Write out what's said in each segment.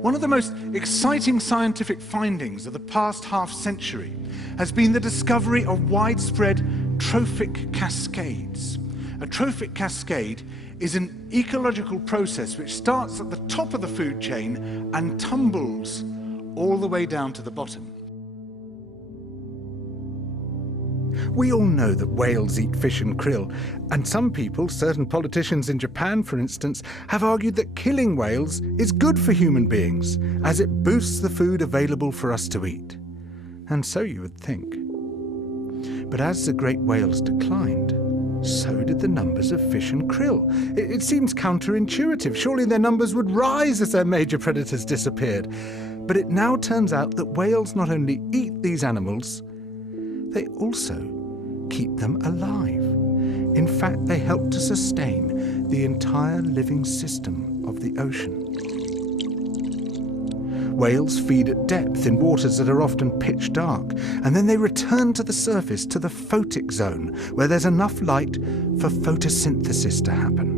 One of the most exciting scientific findings of the past half-century has been the discovery of widespread trophic cascades. A trophic cascade is an ecological process which starts at the top of the food chain and tumbles all the way down to the bottom. We all know that whales eat fish and krill, and some people, certain politicians in Japan for instance, have argued that killing whales is good for human beings, as it boosts the food available for us to eat. And so you would think. But as the great whales declined, so did the numbers of fish and krill. It seems counterintuitive. Surely their numbers would rise as their major predators disappeared. But it now turns out that whales not only eat these animals, they also keep them alive. In fact, they help to sustain the entire living system of the ocean. Whales feed at depth in waters that are often pitch dark, and then they return to the surface, to the photic zone, where there's enough light for photosynthesis to happen.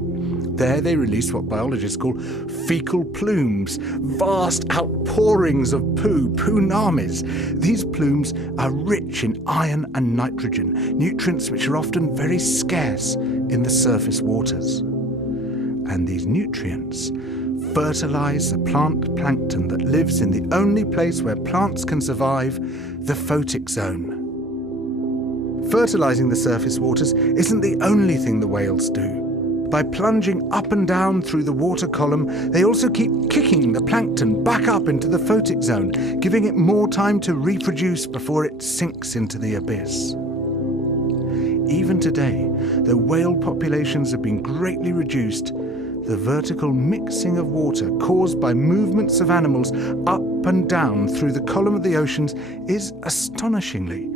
There they release what biologists call fecal plumes, vast outpourings of poo, punamis. These plumes are rich in iron and nitrogen, nutrients which are often very scarce in the surface waters. And these nutrients fertilize the plant plankton that lives in the only place where plants can survive, the photic zone. Fertilizing the surface waters isn't the only thing the whales do. By plunging up and down through the water column, they also keep kicking the plankton back up into the photic zone, giving it more time to reproduce before it sinks into the abyss. Even today, though whale populations have been greatly reduced, the vertical mixing of water caused by movements of animals up and down through the column of the oceans is astonishingly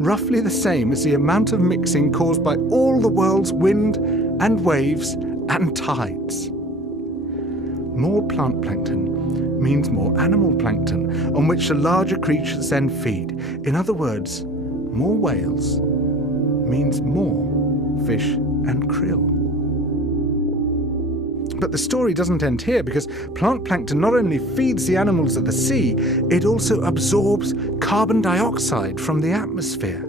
roughly the same as the amount of mixing caused by all the world's wind and waves and tides. More plant plankton means more animal plankton, on which the larger creatures then feed. In other words, more whales means more fish and krill. But the story doesn't end here, because plant plankton not only feeds the animals of the sea, it also absorbs carbon dioxide from the atmosphere.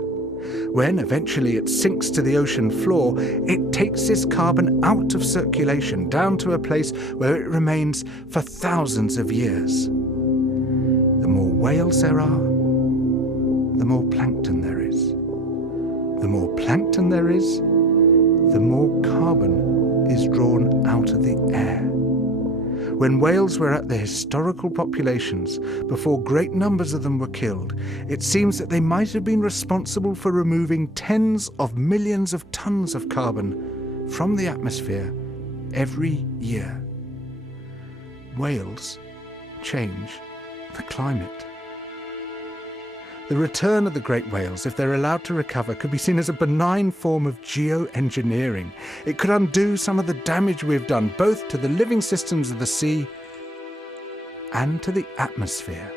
When eventually it sinks to the ocean floor, it takes this carbon out of circulation down to a place where it remains for thousands of years. The more whales there are, the more plankton there is. The more plankton there is, the more carbon is drawn out of the air. When whales were at their historical populations, before great numbers of them were killed, it seems that they might have been responsible for removing tens of millions of tons of carbon from the atmosphere every year. Whales change the climate. The return of the great whales, if they're allowed to recover, could be seen as a benign form of geoengineering. It could undo some of the damage we've done, both to the living systems of the sea and to the atmosphere.